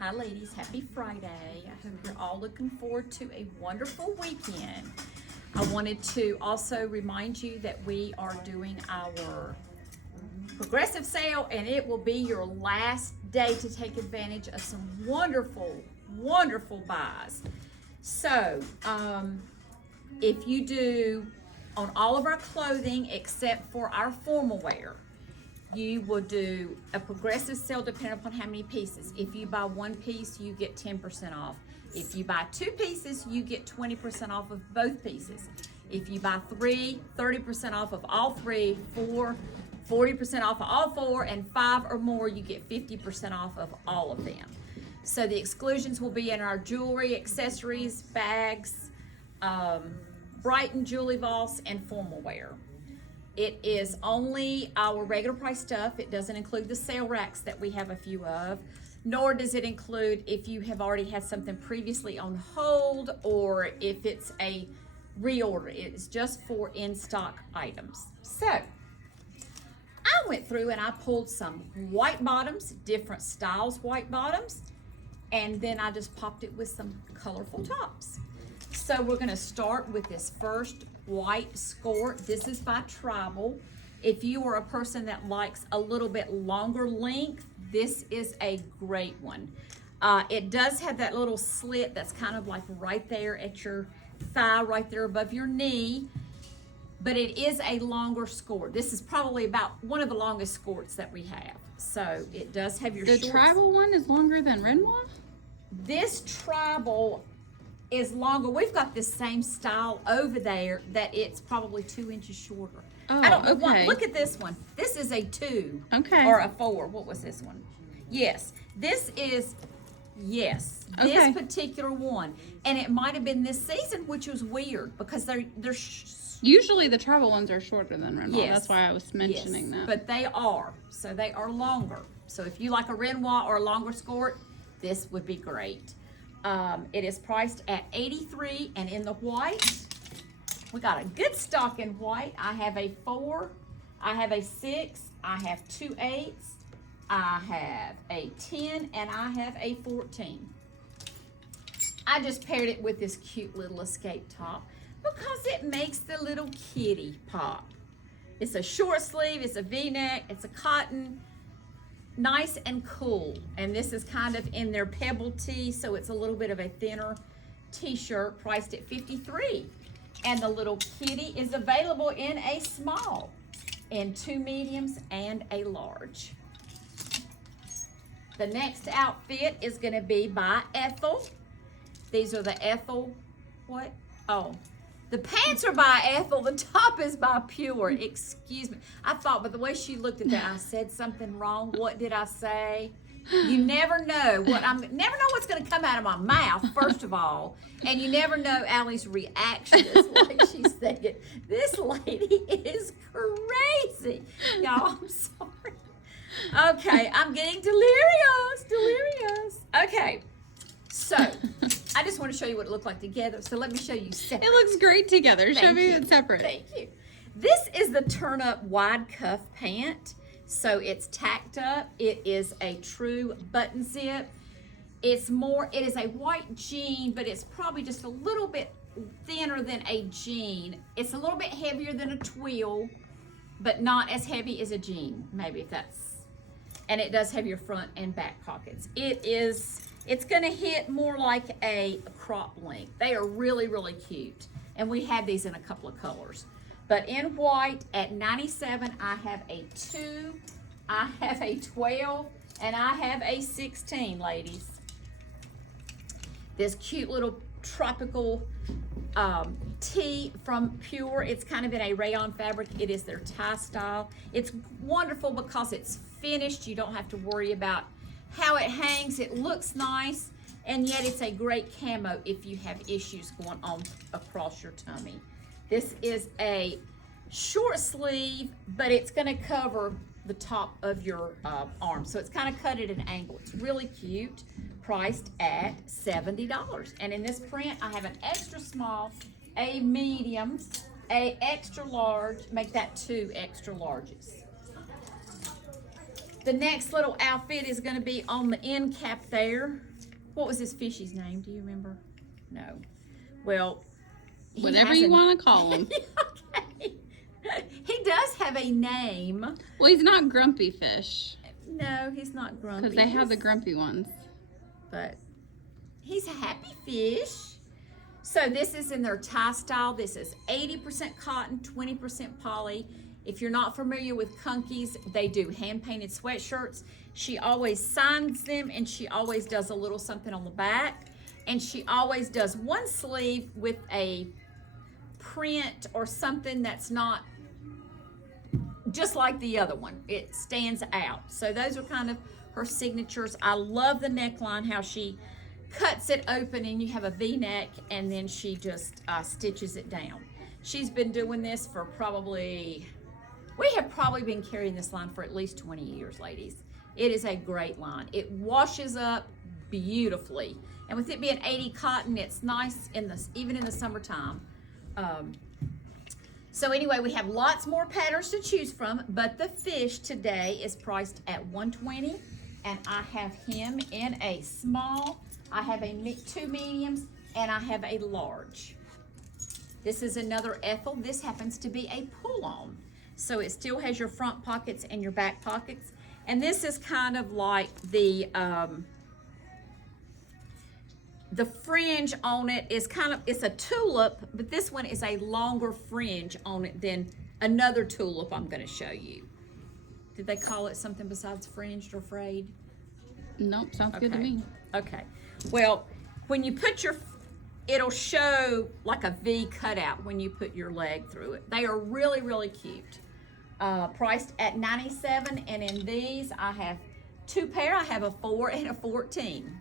Hi ladies, happy Friday. I hope you're all looking forward to a wonderful weekend. I wanted to also remind you that we are doing our progressive sale, and it will be your last day to take advantage of some wonderful buys. So, if you do on all of our clothing except for our formal wear, you will do a progressive sale depending upon how many pieces. If you buy one piece, you get 10% off. If you buy two pieces, you get 20% off of both pieces. If you buy three, 30% off of all three, four, 40% off of all four, and five or more, you get 50% off of all of them. So the exclusions will be in our jewelry, accessories, bags, Brighton, Julie Voss, and formal wear. It is only our regular price stuff. It doesn't include the sale racks that we have a few of, nor does it include if you have already had something previously on hold or if it's a reorder. It's just for in-stock items. So I went through and I pulled some white bottoms, different styles white bottoms, and then I just popped it with some colorful tops. So we're gonna start with this first white skirt. This is by Tribal. If you are a person that likes a little bit longer length, this is a great one. It does have that little slit that's kind of like right there at your thigh, right there above your knee, but it is a longer skirt. This is probably about one of the longest skirts that we have. So it does have your shorts. The Tribal one is longer than Renoir? This Tribal is longer. We've got this same style over there that it's probably 2 inches shorter. Oh, I don't know okay. look at this one. This is a 2 Okay. or a 4. What was this one? Yes. This is, yes, Okay. this particular one. And it might have been this season, which was weird because they're Usually the Tribal ones are shorter than Renoir. yes. That's why I was mentioning that. But they are. So they are longer. So if you like a Renoir or a longer skirt, this would be great. It is priced at $83, and in the white, we got a good stock in white. I have a 4, I have a 6, I have 2 8s, I have a 10, and I have a 14. I just paired it with this cute little escape top because it makes the little kitty pop. It's a short sleeve, it's a V-neck, it's a cotton, nice and cool. And this is kind of in their pebble tee, so it's a little bit of a thinner t-shirt priced at $53. And the little kitty is available in a small, in 2 mediums and a large. The next outfit is going to be by Ethel. These are the Ethel, what? Oh, the pants are by Ethel. The top is by Pure. Excuse me. I thought, but the way she looked at that, I said something wrong. What did I say? You never know never know what's going to come out of my mouth, first of all, and you never know Allie's reaction. It's like she's thinking, this lady is crazy. Y'all, I'm sorry. Okay, I'm getting delirious. Okay. So, I just want to show you what it looked like together. So let me show you separate. It looks great together. Show me you. it separate. Thank you. This is the turn-up wide cuff pant. So it's tacked up. It is a true button zip. It is a white jean, but it's probably just a little bit thinner than a jean. It's a little bit heavier than a twill, but not as heavy as a jean, maybe if that's, and it does have your front and back pockets. It's gonna hit more like a crop length. They are really cute. And we have these in a couple of colors. But in white at $97, I have a 2, I have a 12, and I have a 16, ladies. This cute little tropical tee from Pure. It's kind of in a rayon fabric. It is their tie style. It's wonderful because it's finished. You don't have to worry about how it hangs. It looks nice, and yet it's a great camo if you have issues going on across your tummy. This is a short sleeve, but it's going to cover the top of your arm, so it's kind of cut at an angle. It's really cute, priced at $70. And in this print, I have an extra small, a medium, a extra large, make that 2 extra larges. The next little outfit is going to be on the end cap there. What was this fish's name? Do you remember? No. Well, whatever you want to call him. Okay. He does have a name. Well, he's not Grumpy Fish. No, he's not grumpy. Because they have the grumpy ones. But he's a happy fish. So this is in their tie style. This is 80% cotton, 20% poly. If you're not familiar with Kunkies, they do hand-painted sweatshirts. She always signs them, and she always does a little something on the back. And she always does one sleeve with a print or something that's not just like the other one. It stands out. So those are kind of her signatures. I love the neckline, how she cuts it open and you have a V-neck, and then she just stitches it down. She's been doing this for we have probably been carrying this line for at least 20 years, ladies. It is a great line. It washes up beautifully. And with it being 80 cotton, it's nice even in the summertime. So anyway, we have lots more patterns to choose from, but the fish today is priced at $120, and I have him in a small, I have two mediums, and I have a large. This is another Ethel. This happens to be a pull-on. So it still has your front pockets and your back pockets. And this is kind of like the fringe on it is it's a tulip, but this one is a longer fringe on it than another tulip I'm going to show you. Did they call it something besides fringed or frayed? Nope, sounds good to me. Okay. Well, when you put it'll show like a V cutout when you put your leg through it. They are really, really cute. Priced at $97, and in these I have two pair. I have a 4 and a 14.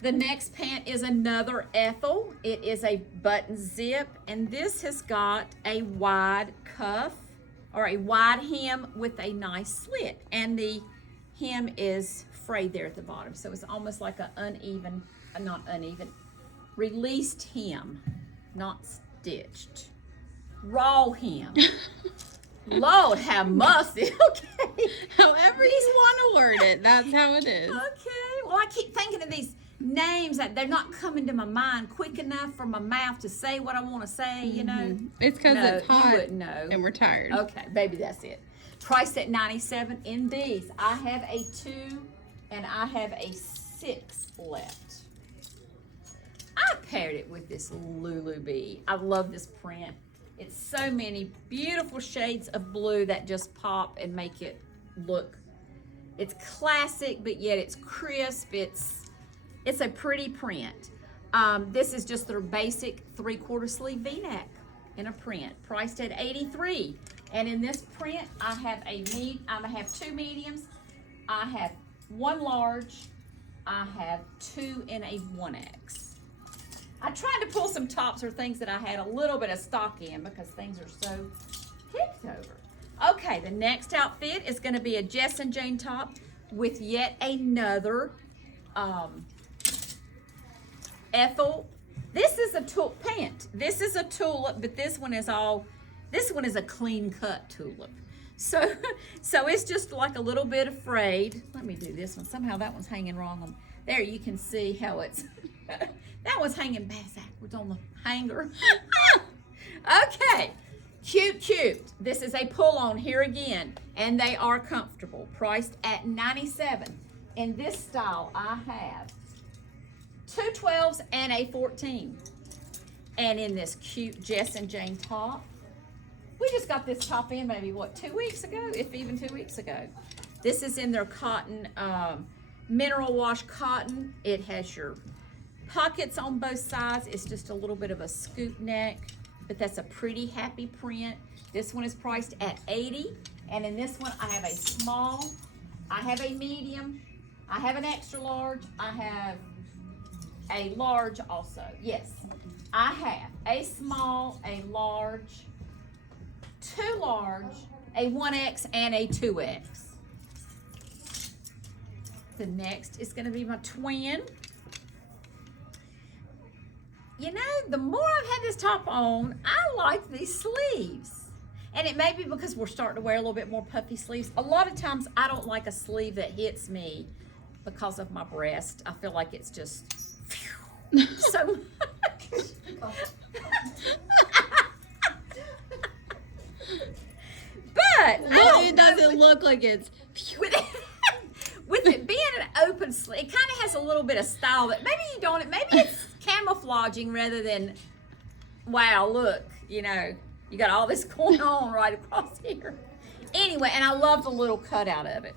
The next pant is another Ethel. It is a button zip, and this has got a wide cuff or a wide hem with a nice slit, and the hem is frayed there at the bottom, so it's almost like an released hem, not stitched. Raw hem. Lord have mercy. Okay. However you want to word it, that's how it is. Okay. Well, I keep thinking of these names that they're not coming to my mind quick enough for my mouth to say what I want to say, you know. It's because it's hot, you wouldn't know. And we're tired. Okay, baby, that's it. Priced at $97. In these, I have a 2 and I have a 6 left. I paired it with this Lulu Bee. I love this print. It's so many beautiful shades of blue that just pop and make it look, it's classic, but yet it's crisp. It's a pretty print. This is just their basic 3/4 sleeve V-neck in a print, priced at $83. And in this print, I have two mediums, I have one large, I have 2 in a 1X. I tried to pull some tops or things that I had a little bit of stock in because things are so picked over. Okay, the next outfit is going to be a Jess and Jane top with yet another Ethel. This is a tulip pant. This is a tulip, but this one is a clean cut tulip. So it's just like a little bit of frayed. Let me do this one. Somehow that one's hanging wrong. There you can see how it's, that one's hanging backwards on the hanger. Okay, cute. This is a pull-on here again, and they are comfortable. Priced at $97. In this style, I have 2 12s and a 14. And in this cute Jess and Jane top, we just got this top in maybe, 2 weeks ago, if even 2 weeks ago. This is in their cotton, mineral wash cotton. It has your pockets on both sides. It's just a little bit of a scoop neck, but that's a pretty happy print. This one is priced at $80. And in this one, I have a small, I have a medium, I have an extra large, I have a large also. Yes, I have a small, a large, 2 large, a 1X, and a 2X. The next is going to be my twin. You know, the more I've had this top on, I like these sleeves. And it may be because we're starting to wear a little bit more puffy sleeves. A lot of times I don't like a sleeve that hits me because of my breast. I feel like it's just so much. But Well, it doesn't look like it's. with it being an open sleeve, it kind of has a little bit of style that maybe you don't. Maybe it's camouflaging rather than, wow, look, you got all this going on right across here. Anyway, and I love the little cutout of it.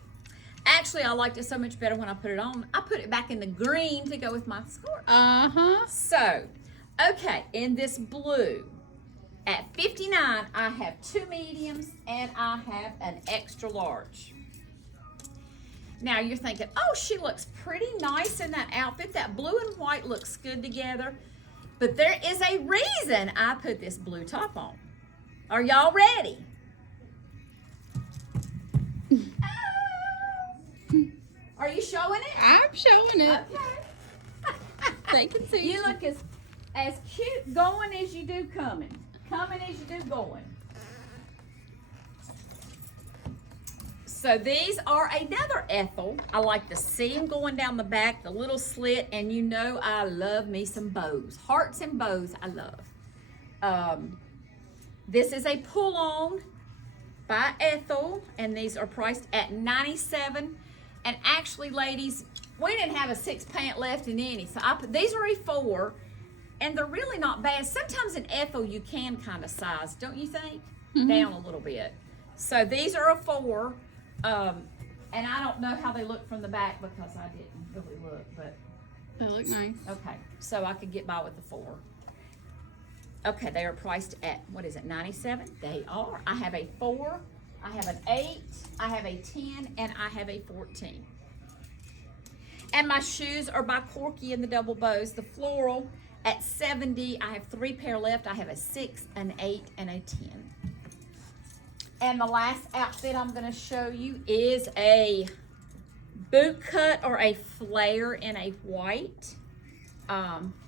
Actually, I liked it so much better when I put it on. I put it back in the green to go with my skirt. Uh-huh. So, okay, in this blue, at 59, I have 2 mediums and I have an extra large. Now you're thinking, oh, she looks pretty nice in that outfit. That blue and white looks good together. But there is a reason I put this blue top on. Are y'all ready? Are you showing it? I'm showing it. Okay. They can see You look as cute going as you do coming. Coming as you do going. So these are another Ethel. I like the seam going down the back, the little slit, and I love me some bows. Hearts and bows I love. This is a pull-on by Ethel, and these are priced at $97. And actually, ladies, we didn't have a 6 pant left in any, so these are a 4, and they're really not bad. Sometimes in Ethel you can kind of size, don't you think? Mm-hmm. Down a little bit. So these are a 4, and I don't know how they look from the back because I didn't really look, but They look nice. okay, so I could get by with the 4. Okay, they are priced at, what is it, 97? They are. I have a 4, I have an 8, I have a 10, and I have a 14. And my shoes are by Corky in the double bows. The floral at 70, I have 3 pair left. I have a 6, an 8, and a 10. And the last outfit I'm gonna show you is a boot cut or a flare in a white.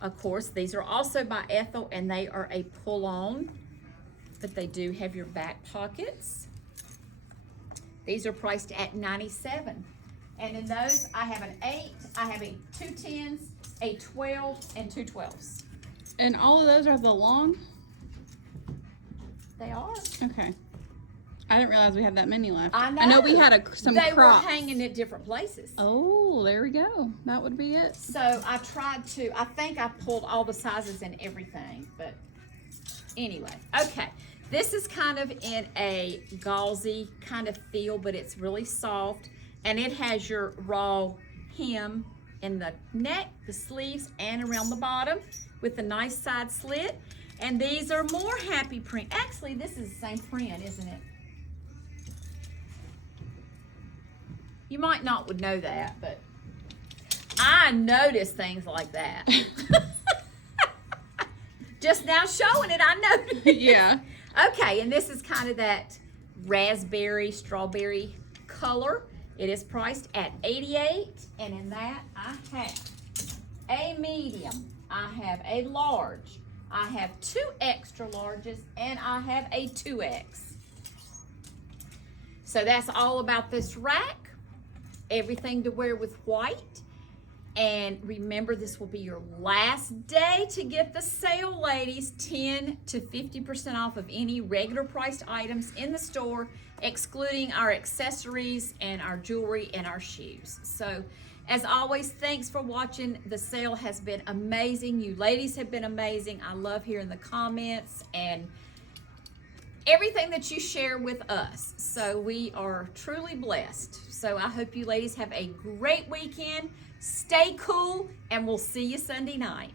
Of course, these are also by Ethel, and they are a pull-on, but they do have your back pockets. These are priced at $97. And in those, I have an 8, I have a 2 10s, a 12, and 2 12s. And all of those are the long? They are. Okay. I didn't realize we had that many left. I know. I know we had some They crops. were hanging at different places. Oh, there we go. That would be it. So I think I pulled all the sizes and everything, but anyway. Okay, this is kind of in a gauzy kind of feel, but it's really soft, and it has your raw hem in the neck, the sleeves, and around the bottom with a nice side slit. And these are more happy print. Actually, this is the same print, isn't it? You might not would know that, but I notice things like that. Just now showing it, I noticed. Yeah. Okay, and this is kind of that raspberry, strawberry color. It is priced at $88, and in that I have a medium, I have a large, I have 2 extra larges, and I have a 2X. So that's all about this rack. Everything to wear with white. And remember, this will be your last day to get the sale, ladies. 10 to 50% off of any regular priced items in the store, excluding our accessories and our jewelry and our shoes. So as always, thanks for watching. The sale has been amazing. You ladies have been amazing. I love hearing the comments and everything that you share with us. So we are truly blessed. So I hope you ladies have a great weekend. Stay cool, and we'll see you Sunday night.